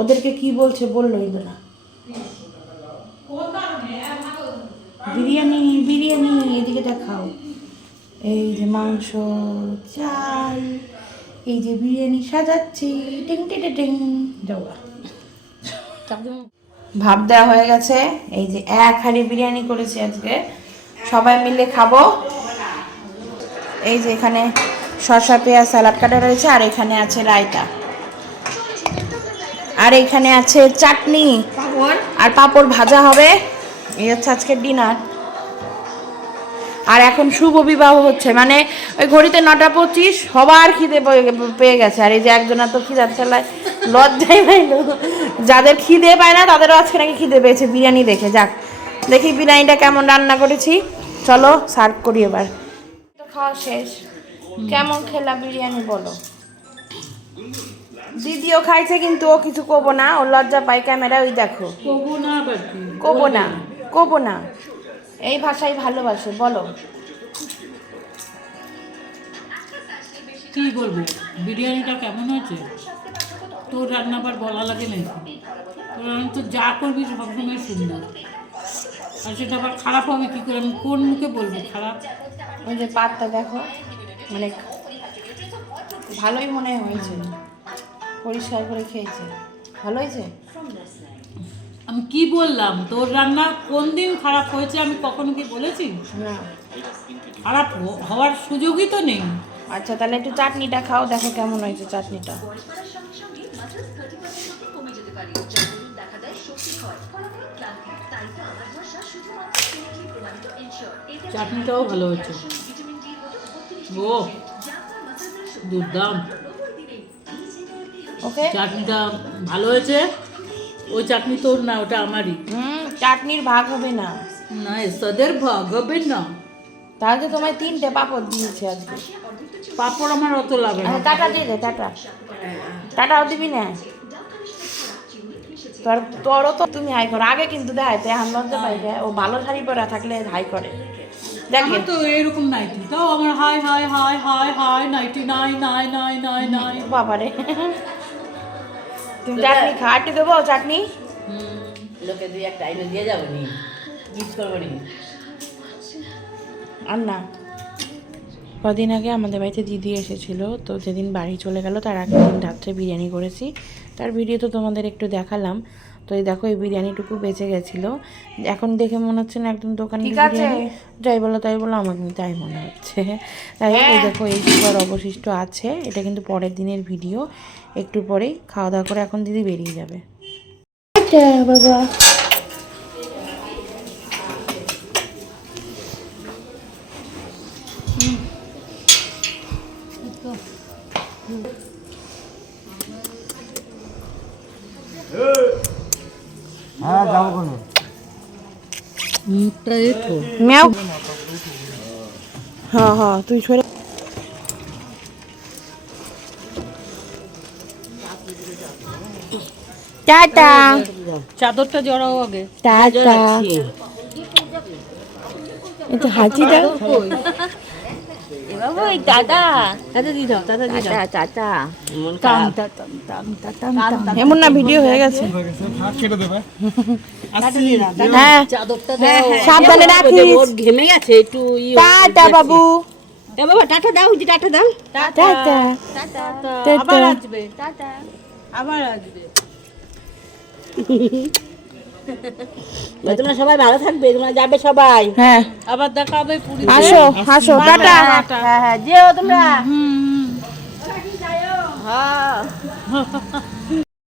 ওদেরকে কি বলছে বলল না বিরিয়ানি বিরিয়ানি, এদিকে দেখাও। এই যে মাংস, চাল, এই যে বিরিয়ানি সাজাচ্ছি, টিং টিং টিং টিং। যাওয়া ভাব দেওয়া হয়ে গেছে, এই যে এক হাঁড়ি বিরিয়ানি করেছি আজকে। সবাই মিলে খাব। এই যে এখানে শসা, পেঁয়াজ, স্যালাড কাটা রয়েছে, আর এখানে আছে রায়তা। আর এখানে আছে চাটনি। আর পাঁপড় ভাজা হবে। এই হচ্ছে আজকের ডিনার। আর এখন শুভ বিবাহ হচ্ছে। মানে ওই ঘড়িতে নটা পঁচিশ সবার খিদে পেয়ে- গেছে। আর এই যে একজনের তো খিদার চালায় লজ্জাই পাইল যাদের খিদে পায় না তাদেরও আজকে নাকি খিদে পেয়েছে। বিরিয়ানি দেখে যাক। দেখি বিরিয়ানিটা কেমন রান্না করেছি। চলো সার্ভ করি এবার। খাওয়া শেষ। কেমন খেলা বিরিয়ানি বলো? দিদিও খাইছে কিন্তু ও কিছু কবো না। ও লজ্জা পাই ক্যামেরা ওই দেখো। না কবো না কবো না। এই ভাষাই ভালোবাসে বলো। কি বলব? বিরিয়ানিটা কেমন হয়েছে? তোর রান্না আবার বলা লাগে নাকি? তোর রান্না তো যা করবি সবসময় সুন্দর। আর সেটা আবার খারাপ হবে কি করে? আমি কোন মুখে বলব খারাপ? ওই যে পাতটা দেখো মানে ভালোই মনে হয়েছে পরিষ্কার করে খেয়েছে। ভালো হয়েছে? আমি কি বললাম? তোর রান্না কোন দিন খারাপ হয়েছে আমি কখনো কি বলেছি? না। খারাপ হওয়ার সুযোগই তো নেই। আচ্ছা তাহলে একটু চাটনিটা খাও দেখো কেমন হয়েছে চাটনিটা। চাটনিটাও ভালো হয়েছে। ও দুর্দান্ত ওকে? চাটনিটা ভালো হয়েছে। ওই চাটনি তোর না ওটা আমারই। হুম চাটনির ভাগ হবে না। না এসদের ভাগ হবে না। তাহলে তোমায় তিনটে পাপড় দিয়েছে আজকে। পাপড় আমার অত লাগে না। আচ্ছা টাটা দিয়ে দে টাটা। টাটাও দিবি না? তোর তোরও তো তুমি হাই করো। আগে কিন্তু দেখায় তে হাম লজ্জা পাই দেয় ও ভালো শাড়ি পরা থাকলে হাই করে। দেখে তো এরকম নাইটি। তাও আমার হাই হাই হাই হাই হাই নাইটি নাই নাই নাই নাই নাই বাবারে। তুমি চাটনি খাটি দেবো চাটনি? লোকে দুই একটা আইনে দিয়ে যাব নি করব নি। আর না কদিন আগে আমাদের বাড়িতে দিদি এসেছিল তো যেদিন বাড়ি চলে গেল তার আগের দিন রাত্রে বিরিয়ানি করেছি। তার ভিডিও তো তোমাদের একটু দেখালাম। তো এই দেখো এই বিরিয়ানিটুকু বেঁচে গেছিল। এখন দেখে মনে হচ্ছে না একদম দোকানে যাই বলো তাই বলো আমার কিন্তু তাই মনে হচ্ছে। তাই এই দেখো এই সুপার অবশিষ্ট আছে। এটা কিন্তু পরের দিনের ভিডিও। একটু পরেই খাওয়া দাওয়া করে এখন দিদি বেরিয়ে যাবে। বাবা। মুখটা ম্যাও। হ্যাঁ হ্যাঁ তুই সরে। টাটা। চাদরটা জড়াও আগে। টাটা। একটু হাঁচি দাও বাবু ওই দাদা দাদা দি দাও দাদা দি দাও চাচা মন খারাপ এমন না ভিডিও হয়ে গেছে হ্যাঁ সাবধানে রাখিস ঘেমে গেছে একটু টাটা বাবু এ বাবা টাটা দাও যে টাটা দাও টাটা আবার টাটা আবার আসবে তোমরা সবাই ভালো থাকবে তোমরা যাবে সবাই। হ্যাঁ। আবার দেখা হবে পুরী আসো আসো টাটা। হ্যাঁ হ্যাঁ যেও তোমরা। হুম। হ্যাঁ।